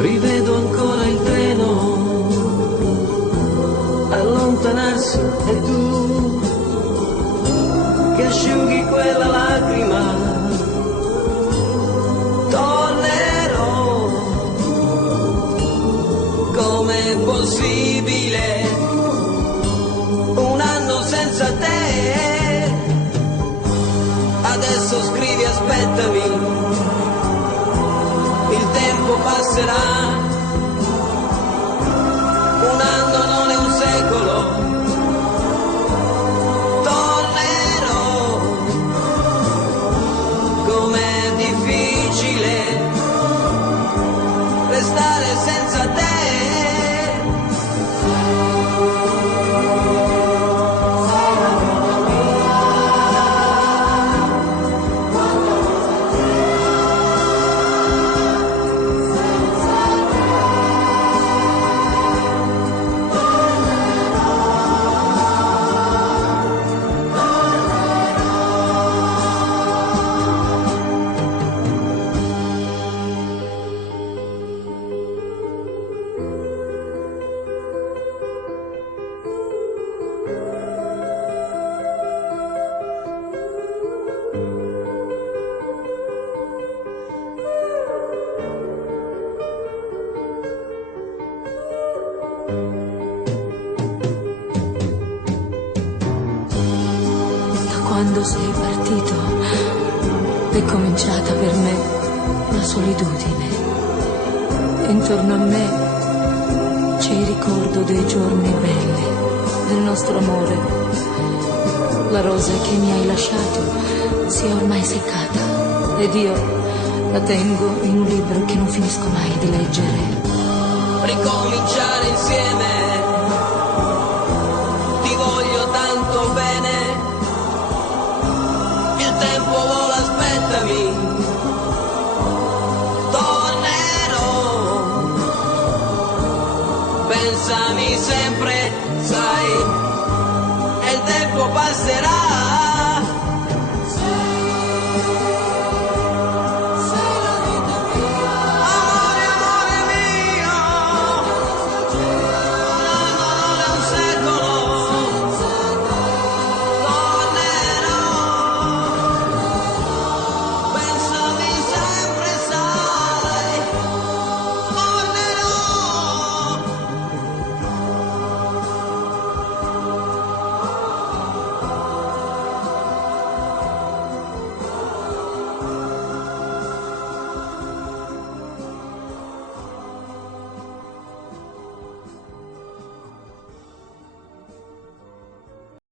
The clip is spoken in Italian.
Rivedo ancora il treno allontanarsi e tu che asciughi quella lacrima. Tornerò, com'è possibile un anno senza te? Adesso scrivi aspettami, il tempo passerà, un anno non è un secolo, tornerò, com'è difficile restare senza te. Quando sei partito è cominciata per me la solitudine. Intorno a me c'è il ricordo dei giorni belli, del nostro amore. La rosa che mi hai lasciato si è ormai seccata ed io la tengo in un libro che non finisco mai di leggere. Ricominciare insieme, ti voglio tanto bene. Il tempo vola, aspettami, tornerò, pensami sempre, sai, e il tempo passerà.